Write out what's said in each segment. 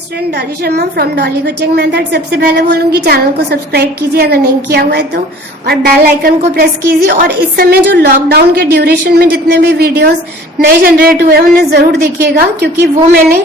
Student Dolly Sharma from Dolly coaching method. सबसे पहले बोलूंगी चैनल को सब्सक्राइब कीजिए अगर नहीं किया हुआ है तो, और बेल आइकन को प्रेस कीजिए। और इस समय जो लॉकडाउन के ड्यूरेशन में जितने भी वीडियोस नए जनरेट हुए हैं उन्हें जरूर देखिएगा, क्योंकि वो मैंने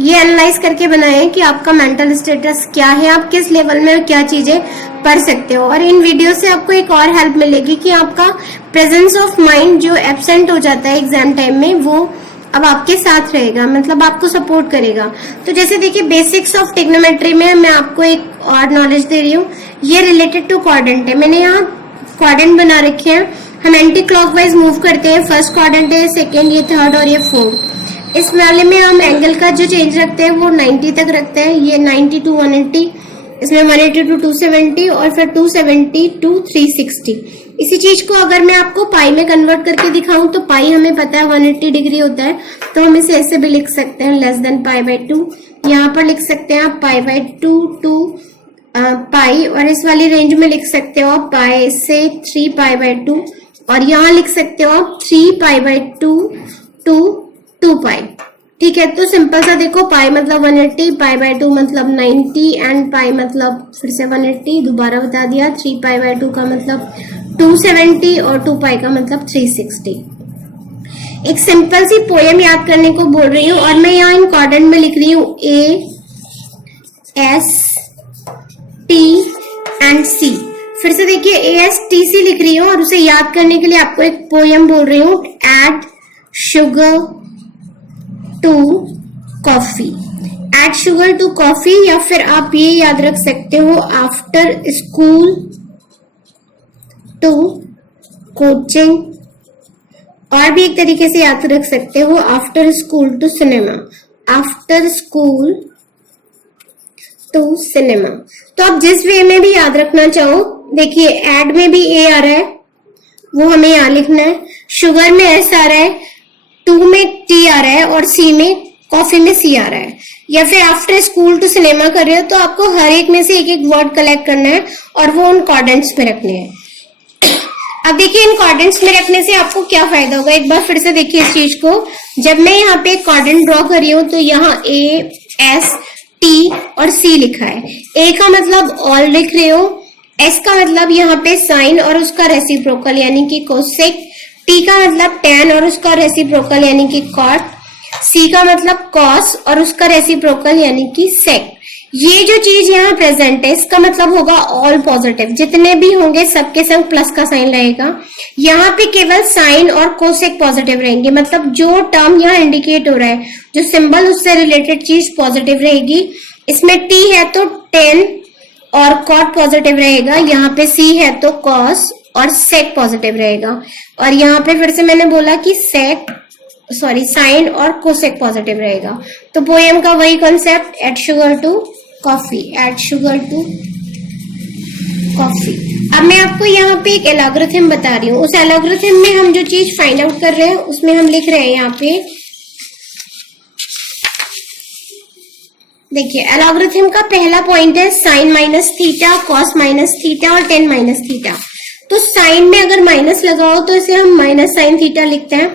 ये एनालाइज करके बनाए हैं कि आपका मेंटल स्टेटस क्या है, आप किस लेवल में क्या चीजें पढ़ सकते हो। और इन वीडियो से आपको एक और हेल्प मिलेगी कि आपका प्रेजेंस ऑफ माइंड जो एब्सेंट हो जाता है एग्जाम टाइम में, वो अब आपके साथ रहेगा, मतलब आपको सपोर्ट करेगा। तो जैसे देखिए बेसिक्स ऑफ ट्रिग्नोमेट्री में मैं आपको एक और नॉलेज दे रही हूँ, ये रिलेटेड टू क्वाड्रेंट है। मैंने यहाँ क्वाड्रेंट बना रखे हैं, हम एंटी क्लॉकवाइज मूव करते हैं। फर्स्ट क्वाड्रेंट है, सेकेंड, ये थर्ड और ये फोर्थ। इस वाले में हम एंगल का जो चेंज रखते हैं वो 90 तक रखते हैं, ये 90 to 180, इसमें 180 to 270 और फिर 270 to 360। इसी चीज को अगर मैं आपको पाई में कन्वर्ट करके दिखाऊं तो पाई हमें पता है 180 डिग्री होता है, तो हम इसे ऐसे भी लिख सकते हैं लेस देन पाई बाय 2। यहाँ पर लिख सकते हैं आप पाई बाय 2 टू पाई, और इस वाली रेंज में लिख सकते हो आप पाई से 3 पाई बाय 2, और यहाँ लिख सकते हो आप 3 पाई बाय 2 टू 2 पाई। ठीक है, तो सिंपल सा देखो, पाई मतलब 180, पाई बाय 2 मतलब 90 एंड पाई मतलब फिर से 180, दोबारा बता दिया। 3 पाई बाय 2 का मतलब 270 और 2 पाई का मतलब 360। एक सिंपल सी पोएम याद करने को बोल रही हूँ, और मैं यहाँ इन क्वाड्रेंट में लिख रही हूँ A, S, T and C। फिर से देखिए ASTC लिख रही हूँ, और उसे याद करने के लिए आपको एक पोएम बोल रही हूँ, add sugar to coffee. Add sugar to coffee, या फिर आप ये याद रख सकते हो आफ्टर स्कूल टू कोचिंग, और भी एक तरीके से याद रख सकते हो after school to cinema. After school to cinema, तो आप जिस वे में भी याद रखना चाहो। देखिए एड में भी ए आ रहा है, वो हमें यहाँ लिखना है। शुगर में एस आ रहा है, 2 में टी आ रहा है, और सी में कॉफी में सी आ रहा है। या फिर आफ्टर स्कूल टू सिनेमा कर रहे हो तो आपको हर एक में से एक एक वर्ड कलेक्ट करना है और वो उन क्वाड्रेंट्स में रखने हैं। अब देखिए इन क्वाड्रेंट्स में रखने से आपको क्या फायदा होगा, एक बार फिर से देखिए इस चीज को। जब मैं यहाँ पे क्वाड्रेंट ड्रॉ कर रही हूँ तो यहाँ ए, एस, टी और सी लिखा है। ए का मतलब ऑल लिख रहे हो, एस का मतलब यहाँ पे साइन और उसका रेसिप्रोकल यानी कि कोसेक, टी का मतलब टेन और उसका रेसिप्रोकल यानी कि कॉट, सी का मतलब कॉस और उसका रेसिप्रोकल यानी कि सेक। ये जो चीज यहाँ प्रेजेंट है इसका मतलब होगा ऑल पॉजिटिव, जितने भी होंगे सबके संग प्लस का साइन लगेगा। यहाँ पे केवल साइन और कोसेक पॉजिटिव रहेंगे, मतलब जो टर्म यहाँ इंडिकेट हो रहा है, जो सिंबल उससे रिलेटेड चीज पॉजिटिव रहेगी। इसमें टी है तो टेन और कॉट पॉजिटिव रहेगा, यहाँ पे सी है तो कॉस और सेक पॉजिटिव रहेगा, और यहाँ पे फिर से मैंने बोला कि साइन और कोसेक पॉजिटिव रहेगा। तो पोएम का वही concept, add sugar to coffee, add sugar to coffee. अब मैं आपको यहाँ पे एक एलॉग्रिथम बता रही हूँ, उस एलॉग्रिथम में हम जो चीज फाइंड आउट कर रहे हैं उसमें हम लिख रहे हैं यहाँ पे, देखिए एलॉग्रिथम का पहला पॉइंट है sine minus theta, cos minus theta और टेन माइनस थीटा। तो साइन में अगर माइनस लगाओ तो इसे हम माइनस साइन थीटा लिखते हैं,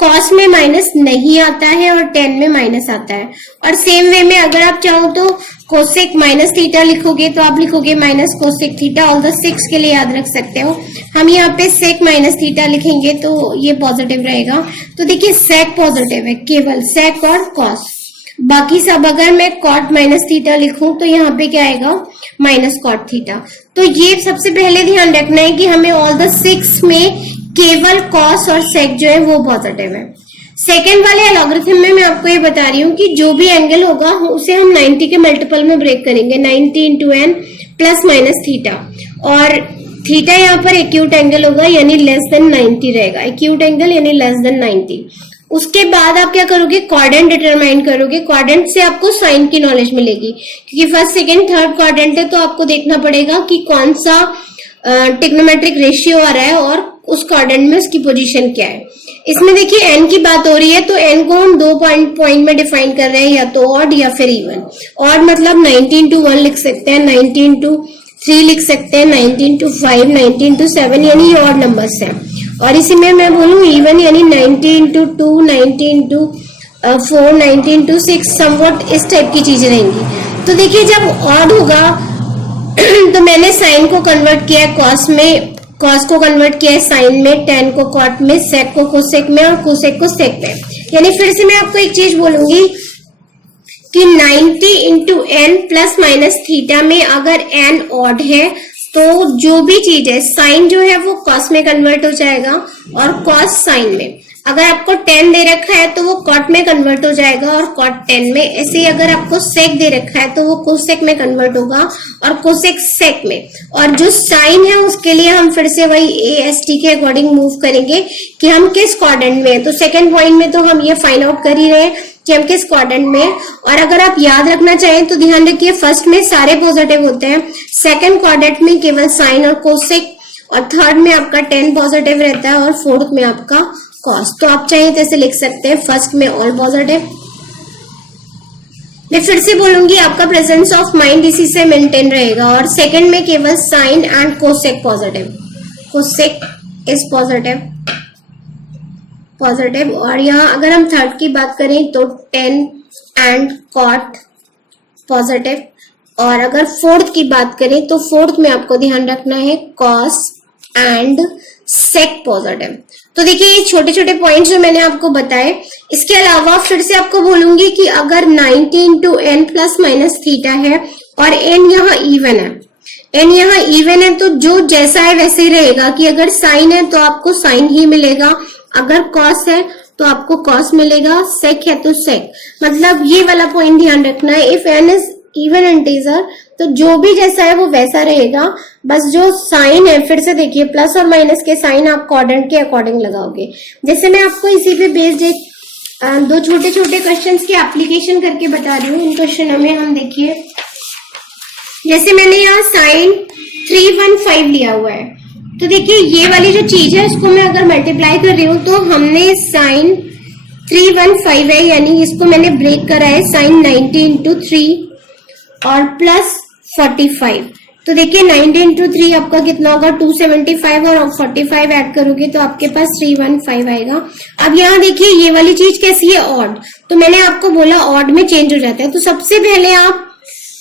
कॉस में माइनस नहीं आता है और टेन में माइनस आता है। और सेम वे में अगर आप चाहो तो कोसेक माइनस थीटा लिखोगे तो आप लिखोगे minus cosec theta. All the sex के लिए याद रख सकते हो, हम यहाँ पे सेक माइनस थीटा लिखेंगे तो ये पॉजिटिव रहेगा। तो देखिए सेक पॉजिटिव है, केवल सेक और कॉस। बाकी सब अगर मैं कॉट माइनस थीटा लिखूं तो यहाँ पे क्या आएगा, माइनस कॉट थीटा। तो ये सबसे पहले ध्यान रखना है कि हमें ऑल द सिक्स में केवल कॉस और सेक जो है वो पॉजिटिव है। सेकेंड वाले एलॉग्रिथम में मैं आपको ये बता रही हूँ कि जो भी एंगल होगा उसे हम 90 के मल्टीपल में ब्रेक करेंगे, 90 into N plus minus theta, और थीटा यहाँ पर एक्यूट एंगल होगा यानी लेस देन 90 रहेगा, एक्यूट एंगल यानी लेस देन 90। उसके बाद आप क्या करोगे, क्वाड्रेंट डिटरमाइन करोगे। क्वाड्रेंट से आपको साइन की नॉलेज मिलेगी, क्योंकि फर्स्ट सेकंड थर्ड क्वाड्रेंट है तो आपको देखना पड़ेगा कि कौन सा ट्रिग्नोमेट्रिक रेशियो आ रहा है और उस क्वाड्रेंट में उसकी पोजीशन क्या है। इसमें देखिए एन की बात हो रही है तो एन को हम 2 पॉइंट में डिफाइन कर रहे हैं, या तो ऑड या फिर इवन। ऑड मतलब 90 into 1 लिख सकते हैं, 90 into 3 लिख सकते हैं, 90 into 5, 90 into 7 यानी ये ऑड नंबर्स हैं। और इसी में मैं बोलूं इवन यानी 90 into 2, 90 into 4, 19 to 6 समवट इस टाइप की चीजें रहेंगी। तो देखिए जब ऑड होगा तो मैंने साइन को कन्वर्ट किया है कॉस में, कॉस को कन्वर्ट किया है साइन में, टेन को कॉट में, सेक को कोसेक में और कोसेक को सेक में। यानी फिर से मैं आपको एक चीज बोलूंगी कि 90 into N plus minus theta में अगर एन ऑड है तो जो भी चीज है साइन जो है वो कॉस में कन्वर्ट हो जाएगा और कॉस साइन में। अगर आपको 10 दे रखा है तो वो कॉट में कन्वर्ट हो जाएगा और कॉट 10 में। ऐसे ही अगर आपको सेक दे रखा है तो वो कोसेक में कन्वर्ट होगा और कोसेक सेक में। और जो साइन है उसके लिए हम फिर से वही AST के अकॉर्डिंग मूव करेंगे कि हम किस क्वाड्रेंट में है। तो सेकेंड पॉइंट में तो हम ये फाइंड आउट कर ही रहे हैं कि हम किस क्वाड्रेंट में। और अगर आप याद रखना चाहें तो ध्यान रखिए फर्स्ट में सारे पॉजिटिव होते हैं, सेकेंड क्वाड्रेंट में केवल साइन और कोसेक, और थर्ड में आपका 10 पॉजिटिव रहता है और फोर्थ में आपका कॉस। तो आप चाहे तो ऐसे लिख सकते हैं, फर्स्ट में ऑल पॉजिटिव। मैं फिर से बोलूंगी आपका प्रेजेंस ऑफ माइंड इसी से मेंटेन रहेगा। और सेकंड में केवल sine and cosec positive, cosec is positive. और यहाँ अगर हम थर्ड की बात करें तो 10 एंड कॉट पॉजिटिव। और अगर फोर्थ की बात करें तो फोर्थ में आपको ध्यान रखना है कॉस एंड सेक पॉजिटिव। तो देखिए ये छोटे छोटे पॉइंट्स जो मैंने आपको बताए। इसके अलावा फिर से आपको बोलूंगी कि अगर 90 into N plus minus theta है और एन यहाँ इवन है, एन यहाँ इवन है तो जो जैसा है वैसे ही रहेगा कि अगर साइन है तो आपको साइन ही मिलेगा, अगर कॉस है तो आपको कॉस मिलेगा, सेक है तो सेक। मतलब ये वाला पॉइंट ध्यान रखना है। If N is even integer तो जो भी जैसा है वो वैसा रहेगा, बस जो साइन है फिर से देखिए प्लस और माइनस के साइन आप क्वाड्रेंट के अकॉर्डिंग लगाओगे। जैसे मैं आपको इसी पे बेस्ड एक दो छोटे छोटे क्वेश्चंस की एप्लीकेशन करके बता रही हूँ। इन क्वेश्चनों में हम देखिए, जैसे मैंने यहाँ साइन 315 लिया हुआ है, तो देखिए ये वाली जो चीज है इसको मैं अगर मल्टीप्लाई कर रही हूँ तो हमने साइन 315 है यानी इसको मैंने ब्रेक करा है साइन 90 इंटू 3 और प्लस 45। तो देखिए 90 इंटू 3 आपका कितना होगा 275 और 45 ऐड करोगे तो आपके पास 315 आएगा। अब यहाँ देखिए ये वाली चीज कैसी है ऑड, तो मैंने आपको बोला ऑड में चेंज हो जाता है। तो सबसे पहले आप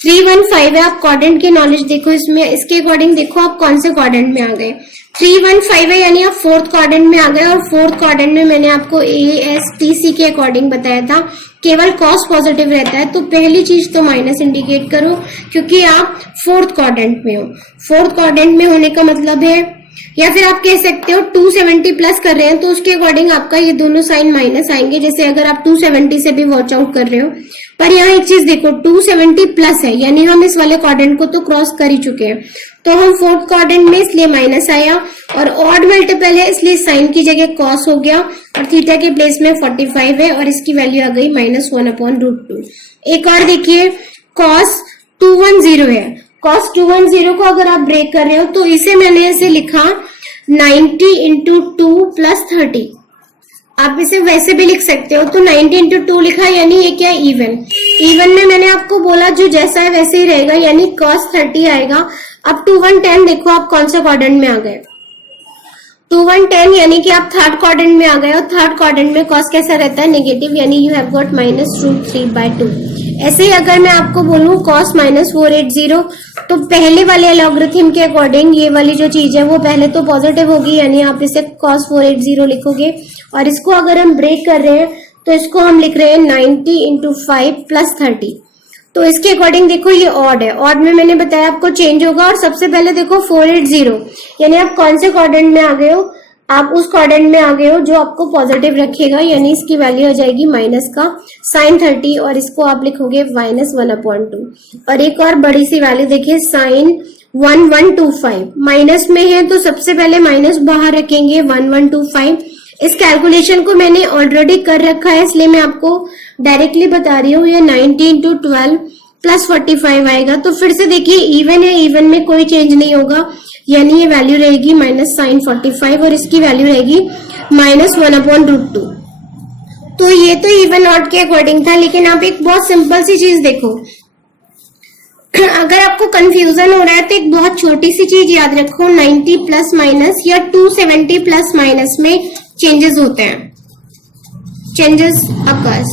315 है, आप क्वाड्रेंट की नॉलेज देखो इसमें, इसके अकॉर्डिंग देखो आप कौन से क्वाड्रेंट में आ गए। 315 है यानी आप फोर्थ क्वाड्रेंट में आ गए और फोर्थ क्वाड्रेंट में मैंने आपको ASTC के अकॉर्डिंग बताया था केवल कॉस पॉजिटिव रहता है। तो पहली चीज तो माइनस इंडिकेट करो क्योंकि आप फोर्थ क्वाड्रेंट में हो। फोर्थ क्वाड्रेंट में होने का मतलब है, या फिर आप कह सकते हो 270 प्लस कर रहे हैं तो उसके अकॉर्डिंग आपका ये दोनों साइन माइनस आएंगे। जैसे अगर आप 270 से भी वॉच आउट कर रहे हो, पर यहाँ एक चीज देखो 270 प्लस है यानी हम इस वाले क्वाड्रेंट को तो क्रॉस कर ही चुके हैं, तो हम फोर्थ क्वाड्रेंट में इसलिए माइनस आया। और ऑड मल्टीपल है इसलिए साइन की जगह कॉस हो गया और थीटा के प्लेस में 45 है और इसकी वैल्यू आ गई -1/√2। एक और देखिए कॉस 210 है, कॉस 210 को अगर आप ब्रेक कर रहे हो तो इसे मैंने ऐसे लिखा 90 इंटू 2 प्लस 30। आप इसे वैसे भी लिख सकते हो, तो 90 इंटू 2 लिखा यानी ये क्या इवन। इवन में मैंने आपको बोला जो जैसा है वैसे ही रहेगा यानी cos 30 आएगा। अब 2110 देखो आप कौन सा क्वाड्रेंट में आ गए, 2110 यानी कि आप थर्ड क्वाड्रेंट में आ गए और थर्ड क्वाड्रेंट में cos कैसा रहता है नेगेटिव यानी यू हैव गॉट -√3/2। ऐसे ही अगर मैं आपको बोलूं cos -480 तो पहले वाले लॉगरिथम के अकॉर्डिंग ये वाली जो चीज है वो पहले तो पॉजिटिव होगी यानी आप इसे cos 480 लिखोगे। और इसको अगर हम ब्रेक कर रहे हैं तो इसको हम लिख रहे हैं 90 इंटू 5 प्लस 30। तो इसके अकॉर्डिंग देखो ये ऑड है, ऑड में मैंने बताया आपको चेंज होगा। और सबसे पहले देखो 480 यानी आप कौन से क्वाड्रेंट में आ गए हो, आप उस क्वाड्रेंट में आ गए हो जो आपको पॉजिटिव रखेगा यानी इसकी वैल्यू हो जाएगी माइनस का साइन 30 और इसको आप लिखोगे -1/2। और एक और बड़ी सी वैल्यू देखिए साइन 1125 माइनस में है तो सबसे पहले माइनस बाहर रखेंगे 1125। इस कैलकुलेशन को मैंने ऑलरेडी कर रखा है इसलिए मैं आपको डायरेक्टली बता रही हूँ। ये 90 इंटू 12 प्लस 45 आएगा। तो फिर से देखिए इवन है, इवन में कोई चेंज नहीं होगा यानी ये वैल्यू रहेगी माइनस साइन 45 और इसकी वैल्यू रहेगी -1/√2। तो ये तो इवन ऑड के अकॉर्डिंग था, लेकिन आप एक बहुत सिंपल सी चीज देखो, अगर आपको कंफ्यूजन हो रहा है तो एक बहुत छोटी सी चीज याद रखो, 90 प्लस माइनस या 270 प्लस माइनस में चेंजेस होते हैं, चेंजेस अकर्स।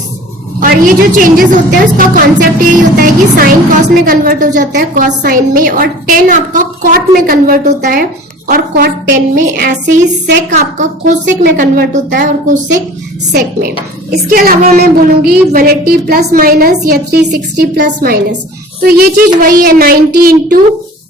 और ये जो चेंजेस होते हैं उसका कॉन्सेप्ट यही होता है कि साइन कॉस में कन्वर्ट हो जाता है कॉस साइन में, और टेन आपका कॉट में कन्वर्ट होता है और कॉट टेन में। ऐसे ही सेक आपका कोसेक में कन्वर्ट होता है और कोसेक सेक में। इसके अलावा मैं बोलूंगी 180 प्लस माइनस या 360 प्लस माइनस, तो ये चीज वही है 90 इंटू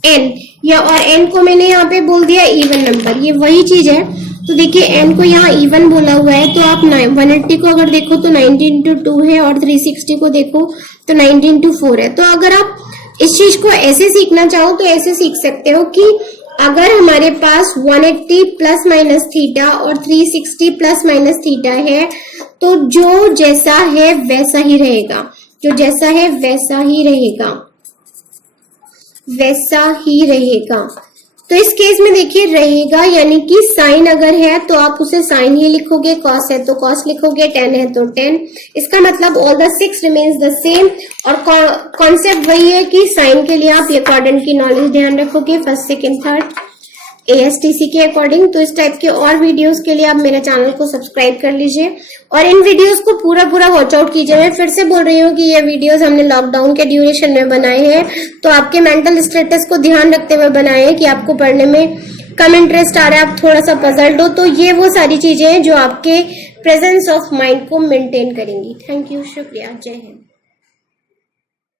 एन, या और एन को मैंने यहाँ पे बोल दिया इवन नंबर, ये वही चीज है। तो देखिए एन को यहाँ इवन बोला हुआ है, तो आप 180 को अगर देखो तो 90 इंटू 2 है, और 360 को देखो तो 90 इंटू 4 है। तो अगर आप इस चीज को ऐसे सीखना चाहो तो ऐसे सीख सकते हो कि अगर हमारे पास 180 प्लस माइनस थीटा और 360 प्लस माइनस थीटा है, तो जो जैसा है वैसा ही रहेगा, जो जैसा है वैसा ही रहेगा, वैसा ही रहेगा। तो इस केस में देखिए रहेगा, यानी कि साइन अगर है तो आप उसे साइन ही लिखोगे, कॉस है तो कॉस लिखोगे, टेन है तो टेन। इसका मतलब all the 6 remains the same. और कॉन्सेप्ट वही है कि साइन के लिए आप ये क्वाड्रेंट की नॉलेज ध्यान रखोगे, फर्स्ट सेकेंड थर्ड ASTC के अकॉर्डिंग। तो इस टाइप के और वीडियोस के लिए आप मेरे चैनल को सब्सक्राइब कर लीजिए और इन वीडियोस को पूरा वॉच आउट कीजिए। मैं फिर से बोल रही हूँ कि ये वीडियोस हमने लॉकडाउन के ड्यूरेशन में बनाए हैं, तो आपके मेंटल स्टेटस को ध्यान रखते हुए बनाए हैं कि आपको पढ़ने में कम इंटरेस्ट आ रहा है, आप थोड़ा सा पजल्ड हो, तो ये वो सारी चीजें हैं जो आपके प्रेजेंस ऑफ माइंड को मेंटेन करेंगी। थैंक यू, शुक्रिया, जय हिंद।